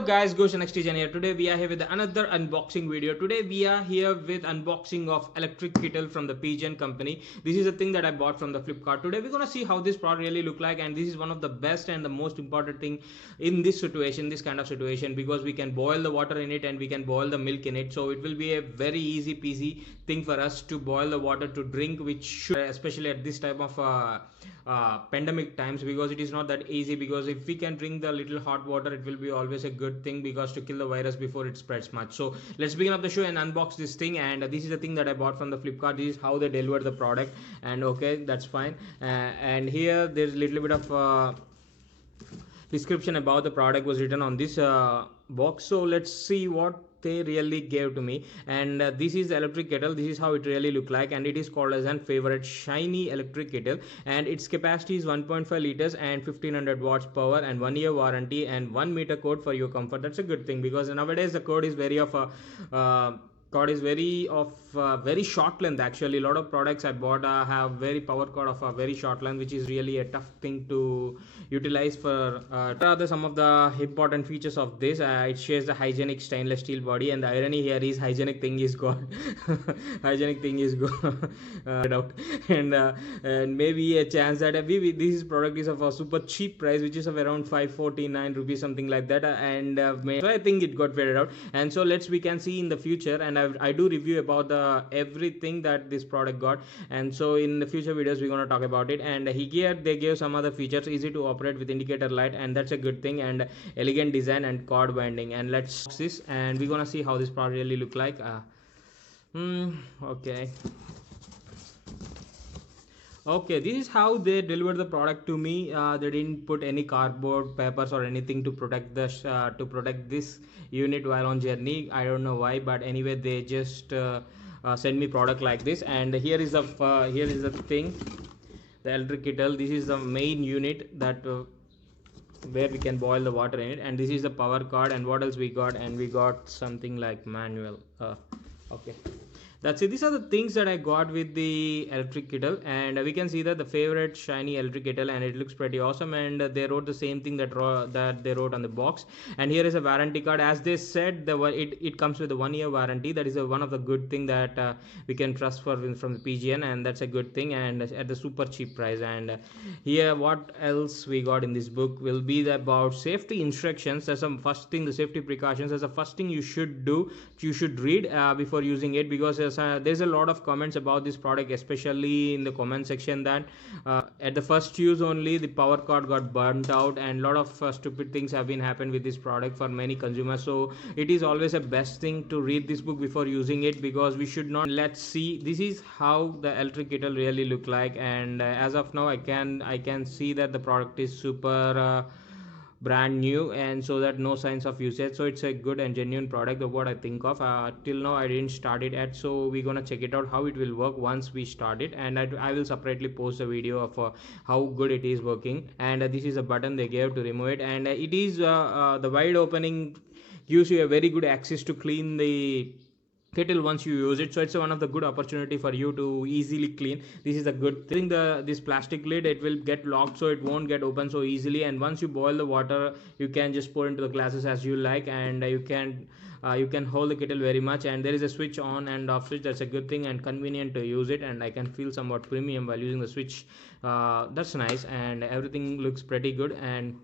up guys, Ghosh and Pigeon here. Today we are here with another unboxing video. Today we are here with unboxing of electric kettle from the Pigeon company. This is a thing that I bought from the Flipkart. Today we're gonna see how this product really look like, and this is one of the best and the most important thing in this situation, this kind of situation, because we can boil the water in it and we can boil the milk in it. So it will be a very easy peasy thing for us to boil the water to drink, which should, especially at this type of pandemic times, because it is not that easy. Because if we can drink the little hot water, it will be always a good thing, because to kill the virus before it spreads much. So let's begin up the show and unbox this thing. And this is the thing that I bought from the Flipkart. This is how they delivered the product, and okay, that's fine. And here there's a little bit of description about the product was written on this box. So let's see what they really gave to me. And this is the electric kettle. This is how it really look like, and it is called as an favorite shiny electric kettle, and its capacity is 1.5 liters and 1500 watts power and 1 year warranty and 1 meter code for your comfort. That's a good thing, because nowadays the code is very of a very short length. Actually, a lot of products I bought have very power cord of a very short length, which is really a tough thing to utilize for. What are some of the important features of this? It shares the hygienic stainless steel body, and the irony here is hygienic thing is gone. Hygienic thing is gone out. And maybe a chance that this product is of a super cheap price, which is of around 549 rupees, something like that. So I think it got faded out. And so we can see in the future, and I do review about the everything that this product got, and so in the future videos we're going to talk about it. And here they gave some other features: easy to operate with indicator light, and that's a good thing, and elegant design and cord binding. And let's box this, and we're going to see how this product really look like. Okay, this is how they delivered the product to me. They didn't put any cardboard papers or anything to protect this unit while on journey. I don't know why, but anyway, they just send me product like this. And here is the thing, the electric kettle. This is the main unit that where we can boil the water in it, and this is the power cord. And what else we got? And we got something like manual. Okay, that's it. These are the things that I got with the electric kettle, and we can see that the favorite shiny electric kettle, and it looks pretty awesome. And they wrote the same thing that they wrote on the box. And here is a warranty card. As they said, it comes with a 1 year warranty. That is one of the good thing that we can trust from the Pigeon, and that's a good thing, and at the super cheap price. And here, what else we got in this book will be about safety instructions. As a first thing, the safety precautions. As a first thing you should do, you should read before using it, because there's a lot of comments about this product, especially in the comment section, that at the first use only the power cord got burnt out, and a lot of stupid things have been happened with this product for many consumers. So it is always a best thing to read this book before using it, because we should not. Let's see, this is how the electric kettle really look like. And as of now, I can see that the product is super brand new, and so that no signs of usage. So it's a good and genuine product of what I think of. Till now I didn't start it yet, so we're gonna check it out how it will work once we start it. And I will separately post a video of how good it is working. And this is a button they gave to remove it, and it is the wide opening gives you a very good access to clean the kettle once you use it. So it's one of the good opportunity for you to easily clean. This is a good thing. This plastic lid, it will get locked, so it won't get open so easily. And once you boil the water, you can just pour into the glasses as you like, and you can hold the kettle very much. And there is a switch on and off switch. That's a good thing and convenient to use it, and I can feel somewhat premium while using the switch. That's nice, and everything looks pretty good. And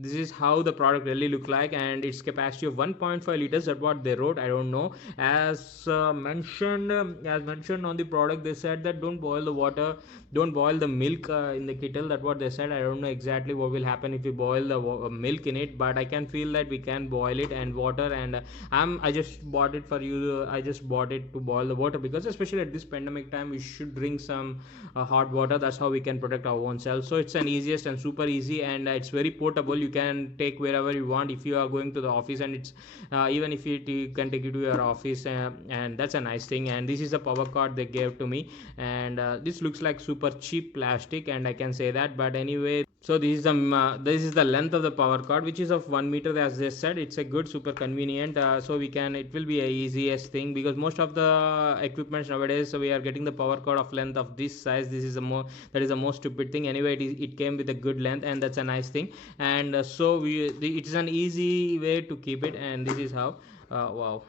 this is how the product really look like, and its capacity of 1.5 liters. That's what they wrote. I don't know. As mentioned on the product, they said that don't boil the water, don't boil the milk in the kettle. That's what they said. I don't know exactly what will happen if we boil the milk in it, but I can feel that we can boil it and water. And I just bought it for you. I just bought it to boil the water, because especially at this pandemic time, we should drink some hot water. That's how we can protect our own self. So it's an easiest and super easy, and it's very portable. You can take wherever you want. If you are going to the office, and it's even if you can take it to your office, and that's a nice thing. And this is the power cord they gave to me, and this looks like super cheap plastic, and I can say that. But anyway, So this is the length of the power cord, which is of 1 meter. As they said, it's a good, super convenient. So we can, it will be a easiest thing, because most of the equipments nowadays, so we are getting the power cord of length of this size. This is a more, that is the most stupid thing. Anyway, it came with a good length, and that's a nice thing. And so it is an easy way to keep it, and this is how. Wow.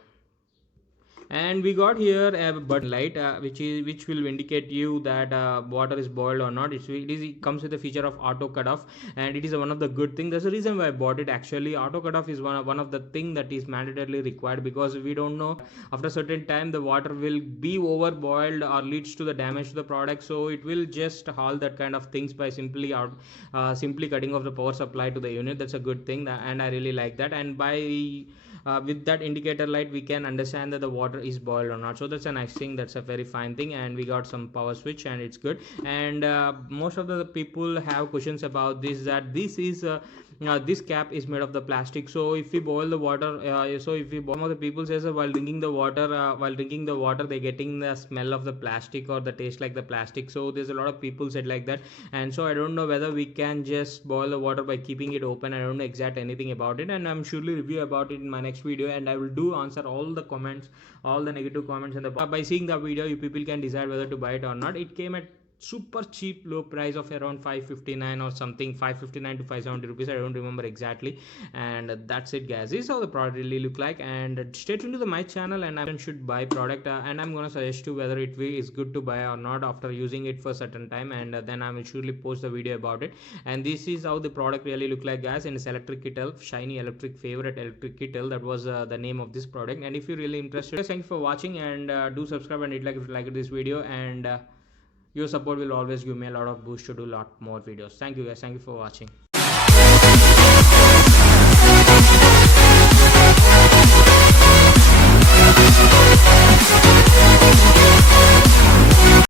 And we got here a button light, which will indicate you that water is boiled or not. It comes with a feature of auto cutoff, and it is one of the good thing. That's the reason why I bought it. Actually, auto cutoff is one of the thing that is mandatorily required, because we don't know after a certain time the water will be over boiled or leads to the damage to the product. So it will just halt that kind of things by simply cutting off the power supply to the unit. That's a good thing, and I really like that. And with that indicator light, we can understand that the water is boiled or not. So that's a nice thing, that's a very fine thing. And we got some power switch, and it's good. And most of the people have questions about this, that this cap is made of the plastic. So if we boil the water, some of the people says that while drinking the water they're getting the smell of the plastic or the taste like the plastic. So there's a lot of people said like that. And so I don't know whether we can just boil the water by keeping it open. I don't know exact anything about it, and I'm surely review about it in my next video. And I will do answer all the comments, all the negative comments, and by seeing the video you people can decide whether to buy it or not. It came at super cheap, low price of around 559 or something, 559 to 570 rupees, I don't remember exactly. And that's it, guys. This is how the product really look like. And stay tuned to my channel, and I should buy product, and I'm gonna suggest you whether it is good to buy or not after using it for a certain time. And then I will surely post the video about it. And this is how the product really look like, guys. And it's electric kettle, shiny electric favorite electric kettle. That was the name of this product. And if you're really interested, thank you for watching, and do subscribe and hit like if you like this video. And your support will always give me a lot of boost to do a lot more videos. Thank you, guys. Thank you for watching.